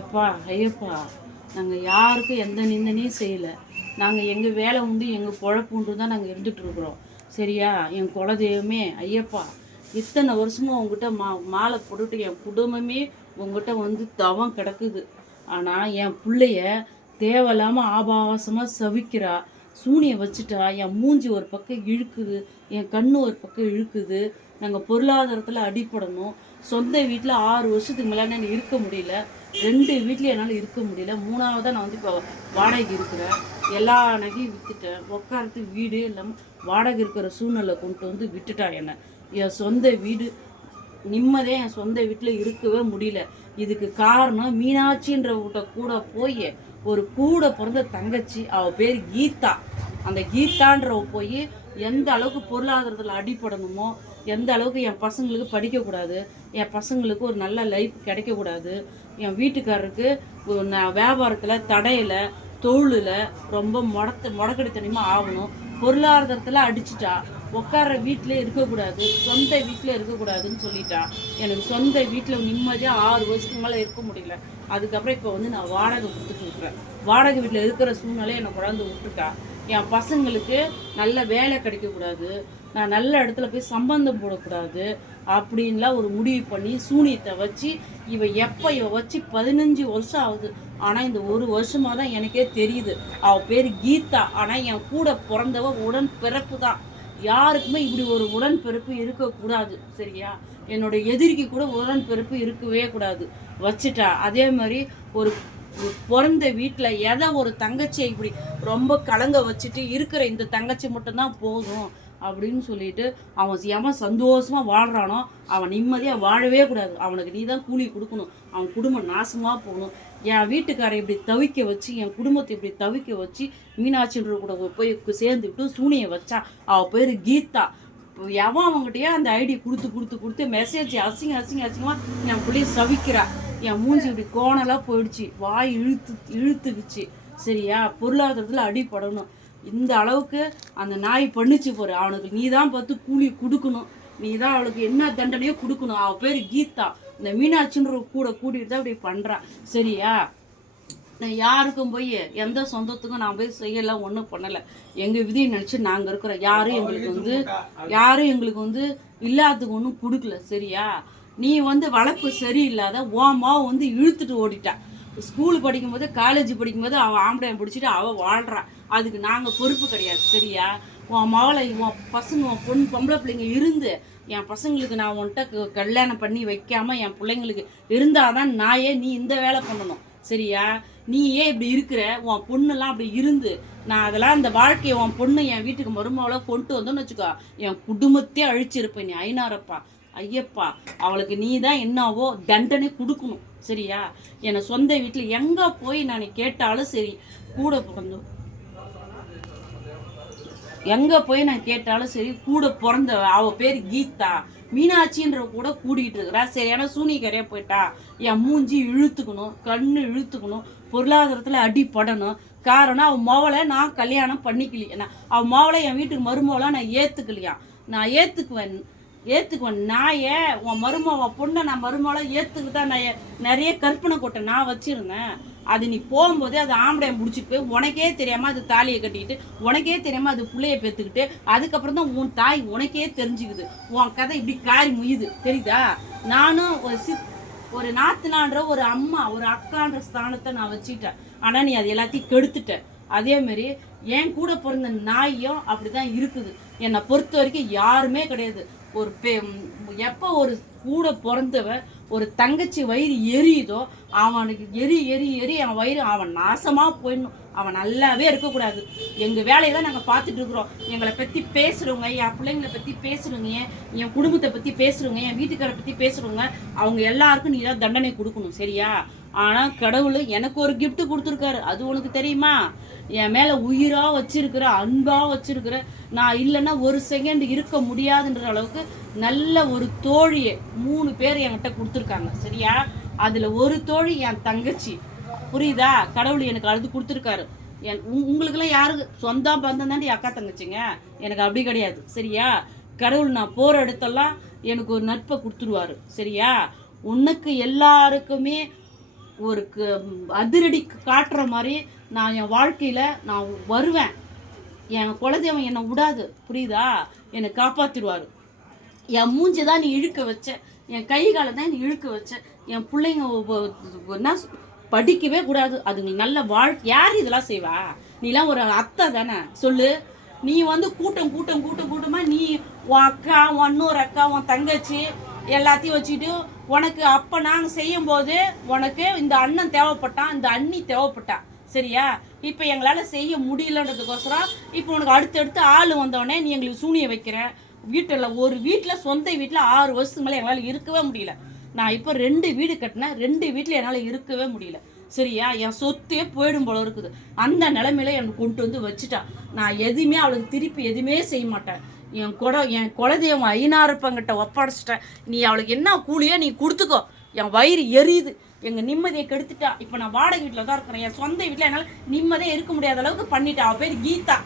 எப்பா ஐயப்பா, நாங்கள் யாருக்கும் எந்த நிந்தனையும் செய்யலை. நாங்கள் எங்கள் வேலை உண்டு, எங்கள் பொழப்பு உண்டு தான் நாங்கள் இருந்துகிட்ருக்குறோம். சரியா? என் குலதெய்வமே ஐயப்பா, இத்தனை வருஷமாக உங்ககிட்ட மாலை போட்டுட்டு என் குடும்பமே உங்ககிட்ட வந்து தவம் கிடக்குது. ஆனால் என் பிள்ளைய தேவையில்லாமல் ஆபாசமாக சவிக்கிறா, சூனியை வச்சுட்டா. என் மூஞ்சி ஒரு பக்கம் இழுக்குது, என் கண்ணு ஒரு பக்கம் இழுக்குது. நாங்கள் பொருளாதாரத்தில் அடிப்படணும். சொந்த வீட்டில் 6 வருஷத்துக்கு மேலே நான் இருக்க முடியல. 2 வீட்லேயும் என்னால் இருக்க முடியல. 3ஆவதாக நான் வந்து இப்போ வாடகைக்கு இருக்கிறேன். எல்லா நகையும் விற்றுட்டேன். உட்காரத்துக்கு வீடு இல்லாமல் வாடகை இருக்கிற சூழ்நிலை கொண்டு வந்து விட்டுட்டா என்னை. என் சொந்த வீடு நிம்மதியாக என் சொந்த வீட்டில் இருக்கவே முடியல. இதுக்கு காரணம் மீனாட்சின்றவகிட்ட கூட போய் ஒரு கூட பிறந்த தங்கச்சி, அவள் பேர் கீதா. அந்த கீதான்றவ போய் எந்த அளவுக்கு பொருளாதாரத்தில் அடிப்படணுமோ, எந்த அளவுக்கு என் பசங்களுக்கு படிக்கக்கூடாது, என் பசங்களுக்கு ஒரு நல்ல லைஃப் கிடைக்கக்கூடாது, என் வீட்டுக்காரருக்கு வியாபாரத்தில் தடையில் தொழிலில் ரொம்ப முடக்கடித்தனமாக ஆகணும், பொருளாதாரத்தில் அடிச்சிட்டா, உட்கார வீட்டிலே இருக்கக்கூடாது, சொந்த வீட்டில் இருக்கக்கூடாதுன்னு சொல்லிட்டா. எனக்கு சொந்த வீட்டில் நிம்மதியாக 6 வருஷத்துக்கு மேலே இருக்க முடியல. அதுக்கப்புறம் இப்போ வந்து நான் வாடகை கொடுத்துட்டு இருக்கிறேன். வாடகை வீட்டில் இருக்கிற சூழ்நிலை என்னை குழந்தை விட்டுட்டா. என் பசங்களுக்கு நல்ல வேலை கிடைக்கக்கூடாது, நான் நல்ல இடத்துல போய் சம்பந்தம் போடக்கூடாது அப்படின்லாம் ஒரு முடிவு பண்ணி சூனியத்தை வச்சு இவ வச்சு 15 வருஷம் ஆகுது. ஆனால் இந்த 1 வருஷமாக தான் எனக்கே தெரியுது அவள் பேர் கீதா. ஆனால் என் கூட பிறந்தவ உடன் பிறப்பு தான். யாருக்குமே இப்படி ஒரு உடன்பிறப்பு இருக்கக்கூடாது. சரியா? என்னோட எதிரிக்கு கூட உடன்பிறப்பு இருக்கவே கூடாது வச்சுட்டா. அதே மாதிரி ஒரு பிறந்த வீட்டில் எதை ஒரு தங்கச்சியை இப்படி ரொம்ப கலங்க வச்சுட்டு இருக்கிற இந்த தங்கச்சி மட்டும்தான் போதும் அப்படின்னு சொல்லிட்டு அவன் எவன் சந்தோஷமாக வாழ்கிறானோ அவன் நிம்மதியாக வாழவே கூடாது. அவனுக்கு நீ தான் கூலி கொடுக்கணும். அவன் குடும்பம் நாசமாக போகணும். என் வீட்டுக்காரை இப்படி தவிக்க வச்சு, என் குடும்பத்தை இப்படி தவிக்க வச்சு மீனாட்சின்ற கூட போய் சேர்ந்துவிட்டு சூனியை வச்சா. அவள் பேர் கீதா. எவன் அவங்ககிட்டயே அந்த ஐடி கொடுத்து மெசேஜ் அசிங்கமாக என் பிள்ளைய சவிக்கிறா. என் மூஞ்சி இப்படி கோணலாக போயிடுச்சு, வாய் இழுத்துக்குச்சு. சரியா? பொருளாதாரத்தில் அடிப்படணும். இந்த அளவுக்கு அந்த நாய் பண்ணிச்சு போகிற. அவனுக்கு நீ தான் பார்த்து கூலி கொடுக்கணும், நீ தான் அவளுக்கு என்ன தண்டனையோ கொடுக்கணும். அவள் பேர் கீதா. இந்த மீனாட்சின்ற கூட கூட்டிகிட்டு தான் இப்படி பண்ணுறான். சரியா? நான் யாருக்கும் போய் எந்த சொந்தத்துக்கும் நான் போய் செய்யலாம், ஒன்றும் பண்ணலை. எங்கள் விதியை நினச்சி நாங்கள் இருக்கிறோம். யாரும் எங்களுக்கு வந்து இல்லாததுக்கு ஒன்றும் கொடுக்கல. சரியா? நீ வந்து வளர்ப்பு சரியில்லாத உன் மாவை வந்து இழுத்துட்டு ஓடிட்டா. ஸ்கூல் படிக்கும்போது காலேஜ் படிக்கும்போது அவள் ஆம்படையை பிடிச்சிட்டு அவள் வாழ்கிறான். அதுக்கு நாங்கள் பொறுப்பு கிடையாது. சரியா? உன் மகளை உன் பசங்க உன் பொம்பளை பிள்ளைங்க இருந்து என் பசங்களுக்கு நான் உன்கிட்ட கல்யாணம் பண்ணி வைக்காமல் என் பிள்ளைங்களுக்கு இருந்தாதான் நாயே நீ இந்த வேலை பண்ணணும். சரியா? நீ ஏன் இப்படி இருக்கிற? உன் பொண்ணுலாம் அப்படி இருந்து நான் அதெல்லாம் இந்த வாழ்க்கையை உன் பொண்ணு என் வீட்டுக்கு மருமகளை கொண்டு வந்தோன்னு வச்சுக்கோ, என் குடும்பத்தையே அழிச்சிருப்பேன். நீ ஐநாரப்பா ஐயப்பா, அவளுக்கு நீ தான் என்னவோ தண்டனை கொடுக்கணும். சரியா? என்னை சொந்த வீட்டில் எங்கே போய் நான் கேட்டாலும் சரி, கூட பிறந்தோம் எங்கே போய் நான் கேட்டாலும் சரி, கூட பிறந்த அவள் பேர் கீதா. மீனாட்சின்ற கூட கூட்டிகிட்டு இருக்கிறா. சரியான சூனியக்காரியாக போயிட்டா. என் மூஞ்சி இழுத்துக்கணும், கண்ணு இழுத்துக்கணும், பொருளாதாரத்தில் அடிப்படணும். காரணம் அவன் மோவலை நான் கல்யாணம் பண்ணிக்கலையா, அவன் மோவலை என் வீட்டுக்கு மருமவளாக நான் ஏற்றுக்கலையா. நான் ஏற்றுக்குவேன் நாயை உன் மருமவன் பொண்ணை நான் மருமவளாக ஏற்றுக்குதான் நான் நிறைய கற்பனை கொட்டை நான் வச்சுருந்தேன். அது நீ போகும்போதே அது ஆம்படையை முடிச்சுட்டு போய் உனக்கே தெரியாமல் அது தாலியை கட்டிக்கிட்டு, உனக்கே தெரியாமல் அது பிள்ளையை பெற்றுக்கிட்டு, அதுக்கப்புறம் தான் உன் தாய் உனக்கே தெரிஞ்சுக்குது. உன் கதை இப்படி காரி முயுது. தெரியுதா? நானும் ஒரு நாத்துனான்ற ஒரு அம்மா ஒரு அக்கான்ற ஸ்தானத்தை நான் வச்சுட்டேன். ஆனால் நீ அது எல்லாத்தையும் கெடுத்துட்ட. அதேமாரி என் கூட பிறந்த நாயும் அப்படி தான் இருக்குது. என்னை பொறுத்த வரைக்கும் யாருமே கிடையாது. எப்போ ஒரு கூட பிறந்தவ ஒரு தங்கச்சி வயிறு எரியுதோ அவனுக்கு எரி அவன் வயிறு அவன் நாசமாக போயிடணும். அவன் நல்லாவே இருக்கக்கூடாது. எங்கள் வேலையை தான் நாங்கள் பார்த்துட்டு இருக்கிறோம். எங்களை பற்றி பேசுகிறவங்க, என் பிள்ளைங்களை பற்றி பேசுகிறவங்க, என் குடும்பத்தை பற்றி பேசுகிறவங்க, என் வீட்டுக்காரை பற்றி பேசுகிறவங்க, அவங்க எல்லாருக்கும் நீ தான் தண்டனை கொடுக்கணும். சரியா? ஆனால் கடவுள் எனக்கு ஒரு கிஃப்ட் கொடுத்துருக்காரு. அது உனக்கு தெரியுமா? என் மேலே உயிராக வச்சிருக்கிற, அன்பாக வச்சிருக்கிற, நான் இல்லைன்னா ஒரு செகண்ட் இருக்க முடியாதுன்ற அளவுக்கு நல்ல ஒரு தோழியை 3 பேர் என்கிட்ட கொடுத்துருக்காங்க. சரியா? அதில் ஒரு தோழி என் தங்கச்சி. புரியுதா? கடவுள் எனக்கு அது கொடுத்துருக்காரு. உங்களுக்கெல்லாம் யாருக்கு சொந்தம் பந்தம் தாண்டி அக்கா தங்கச்சிங்க, எனக்கு அப்படி கிடையாது. சரியா? கடவுள் நான் போகிற இடத்தெல்லாம் எனக்கு ஒரு நட்பை கொடுத்துருவாரு. சரியா? உனக்கு எல்லாருக்குமே ஒரு அதிரடி காட்டுற மாதிரி நான் என் வாழ்க்கையில் நான் வருவேன். என் குலதெய்வம் என்னை விடாது, புரியுதா? என்னை காப்பாற்றிடுவார். என் மூஞ்சி தான் நீ இழுக்க வச்ச, என் கை காலை தான் நீ இழுக்க வச்ச. என் பிள்ளைங்க என்ன படிக்கவே கூடாது, அதுங்களுக்கு நல்ல வாழ்க்கை. யார் இதெல்லாம் செய்வா? நீலாம் ஒரு அத்தை தானே, சொல்லு. நீ வந்து கூட்டமாக நீ உன் அக்கா, உன் இன்னொரு அக்கா, உன் தங்கச்சி எல்லாத்தையும் வச்சுட்டு உனக்கு அப்போ நாங்கள் செய்யும் போது உனக்கு இந்த அண்ணன் தேவைப்பட்டான், இந்த அண்ணி தேவைப்பட்டா, சரியா? இப்போ எங்களால் செய்ய முடியலன்றதுக்கோசரம் இப்போ உனக்கு அடுத்தடுத்து ஆள் வந்தோடனே நீ எங்களுக்கு சூனியை வைக்கிற. ஒரு வீட்டில் சொந்த வீட்டில் 6 வருஷத்துக்கு மேலே எங்களால் இருக்கவே முடியல. நான் இப்போ 2 வீடு கட்டினேன், 2 வீட்டில் என்னால் இருக்கவே முடியல, சரியா? என் சொத்தே போயிடும் போல இருக்குது. அந்த நிலைமையில எனக்கு கொண்டு வந்து வச்சுட்டா. நான் எதுவுமே அவளுக்கு திருப்பி எதுவுமே செய்ய மாட்டேன். என் குலதெய்வம் ஐநாறுப்பங்கிட்ட ஒப்படைச்சிட்டேன். நீ அவளுக்கு என்ன கூலியோ நீ கொடுத்துக்கோ. என் வயிறு எரியுது, எங்கள் நிம்மதியை கெடுத்துட்டா. இப்போ நான் வாடகை வீட்டில் தான் இருக்கிறேன். என் சொந்த வீட்டில் என்னால் நிம்மதியாக இருக்க முடியாத அளவுக்கு பண்ணிட்டா. அவள் பேர் கீதா.